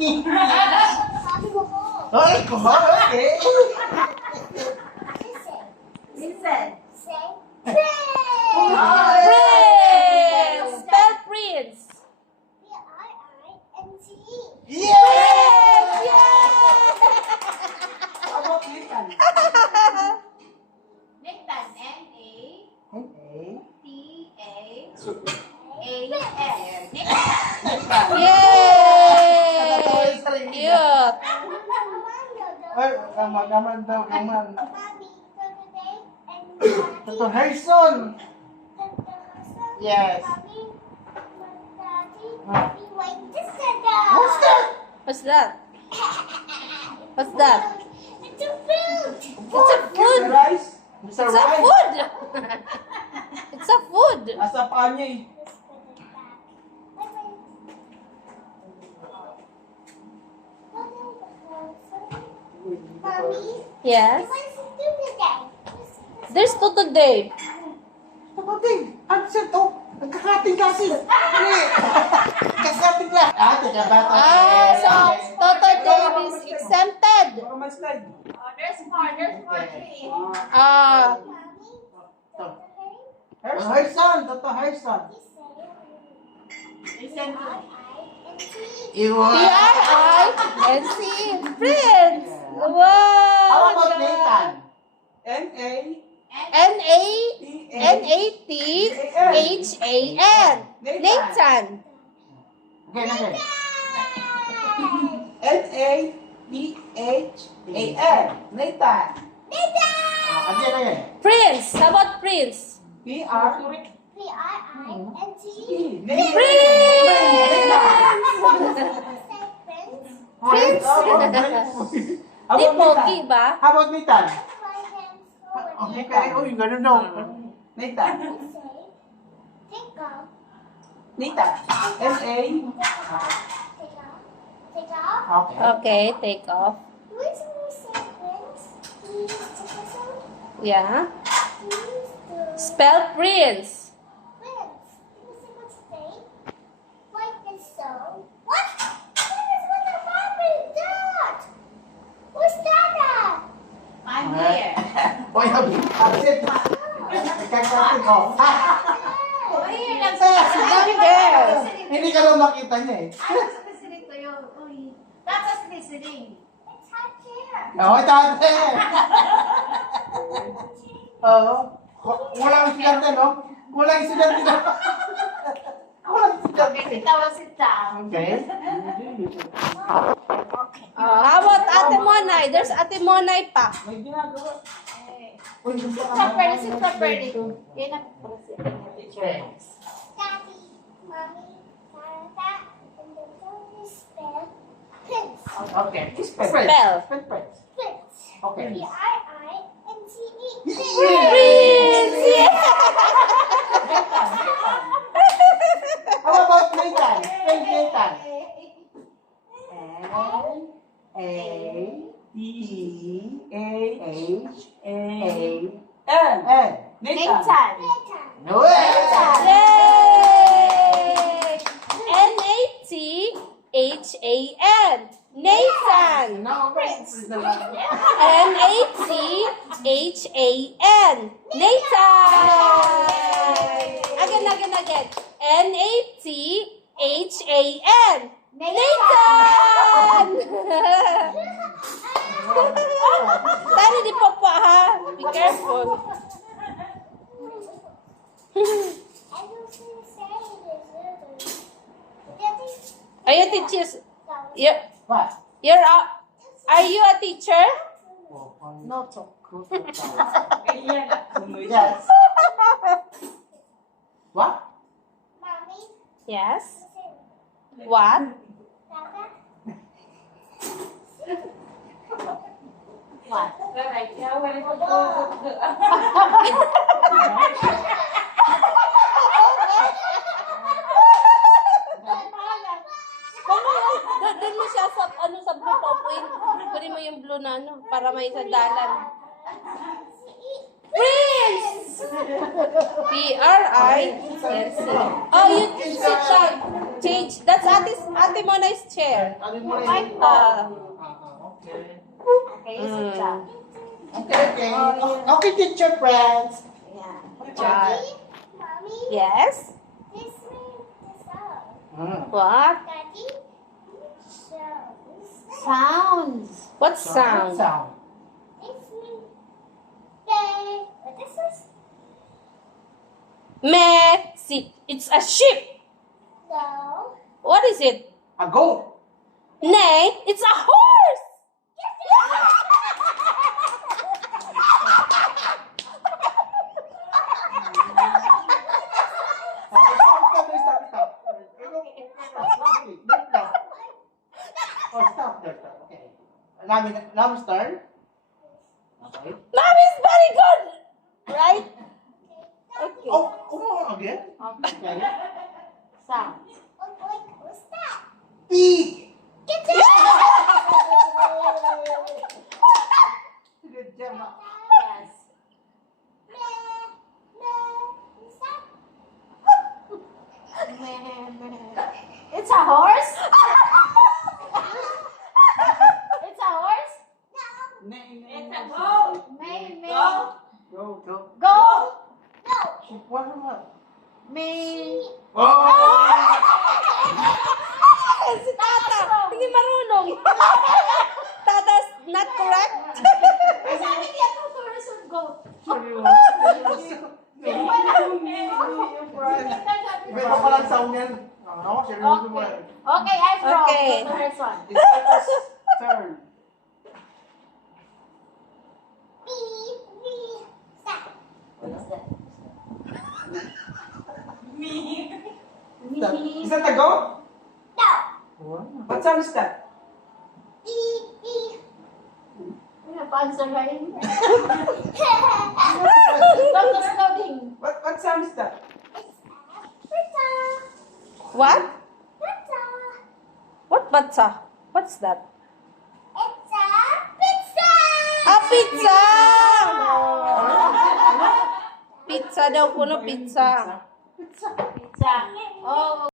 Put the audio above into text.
Ay, okay. Listen. Prince! Spell Prince! Yes! Yes! How about Nathan? Nathan. N-A-T-H-A-N. Nathan. Yay! Cute! Ay, gaman daw, gaman. Toto Harrison. Yes. What's that? What's that? What's that? It's a fruit. It's a food! Mr. Rice? Mr. It's a Rice? food! It's a food! Asa pa niya eh. Mommy, Yes? what's the do today? There's two today. Kapatid, ano siya to? Nagkakating kasi. Hindi. Kasating lang. Ah, teka bata. So Toto Dave is exempted. Baka may slide. There's more. There's more trees. Harrison, Toto Harrison. Listen to P-R-I-N-C Prince. Wow! How about Nathan? N-A N-A-T-H-A-N. Nathan. Okay, okay. N-A-T-H-A-N. Nathan. Again, again. Prince. How about Prince? P-R. P-R-I-N-T. Prince! How Di about pogi Nathan? ba? How about Nathan? Okay, kaya, uy, ganun daw. Nathan. Nathan. N-A. Okay. Okay, take off. Yeah. Spell Prince. I'm here. Uy, absent. Nagkakating ko. Oh, here lang Sit down there. Hindi ka lang makita niya eh. I was listening to you. Uy, that was listening. It's hot here. Oo, tate. Oo. Walang estudyante, no? Walang estudyante na. Walang Okay, estudyante. sit down, sit down. Okay. How about Ate Monay? There's Ate Monay pa. May ginagawa. Okay. Uy, gusto Sit ka properly, sit properly. Yan ang teacher. Daddy, Mommy, Tata, and the phone is spelled Prince. Okay. Spell. Spell. Prince. Prince. Okay. P-R-I-N-C-E. Prince! Yeah! How about Nathan? Spell Nathan. N-A-T-H-A-N. Nathan. No. Yay! N-A-T-H-A-N. Nathan. No, Prince. N-A-T-H-A-N. Nathan. Again. N-A-T-H-A-N. Nathan. Tani di pa ha. Be careful. Are you teachers? What? Are you a teacher? No talk. Yes. What? Mommy, Yes. listen. What? Tata, What? Doon mo siya sa blue popwin. Kunin mo yung blue na para may sandalan. Prince! Prince! P-R-I-N-C. Oh, you sit down. Change. That's Ate Mona's chair. Ano mo na Ay, yun? Okay. Okay, sit down. Okay. Okay, teacher friends. Yeah. Daddy, Mommy, Yes? this means the sound. What? Daddy, shows. Sounds. What sound? Sound. This means day. But this is Meh. See, it's a sheep. no. What is it? A goat. Nay, it's a horse. Stop. Okay, wait lang. Oh, stop there, stop. Okay. Nami's turn. Okay. Mommy's very good. Right? Okay. Oh, again? Okay. Okay. Sounds. What's that? Pig. Get it! Good job. Yes. What's that? It's a horse? It's a horse? It's a goat. May. Go. Go. No. What naman? May. Oh! Si Tata. Hindi marunong. Tata's not correct. Sabi niya, tutulis yung goat. Iba pa lang sound yan. Ako, seryoso mo. Okay. Okay, I'm wrong. Okay. The first one. It's Tata's turn. Stop. What is that? Is that a goat? No. What sound is that? Answer right? Doctor's loading. What sound is that? What? What batsa? What's that? It's a pizza. A pizza! Pizza daw po, no? Pizza. Pizza. Oh,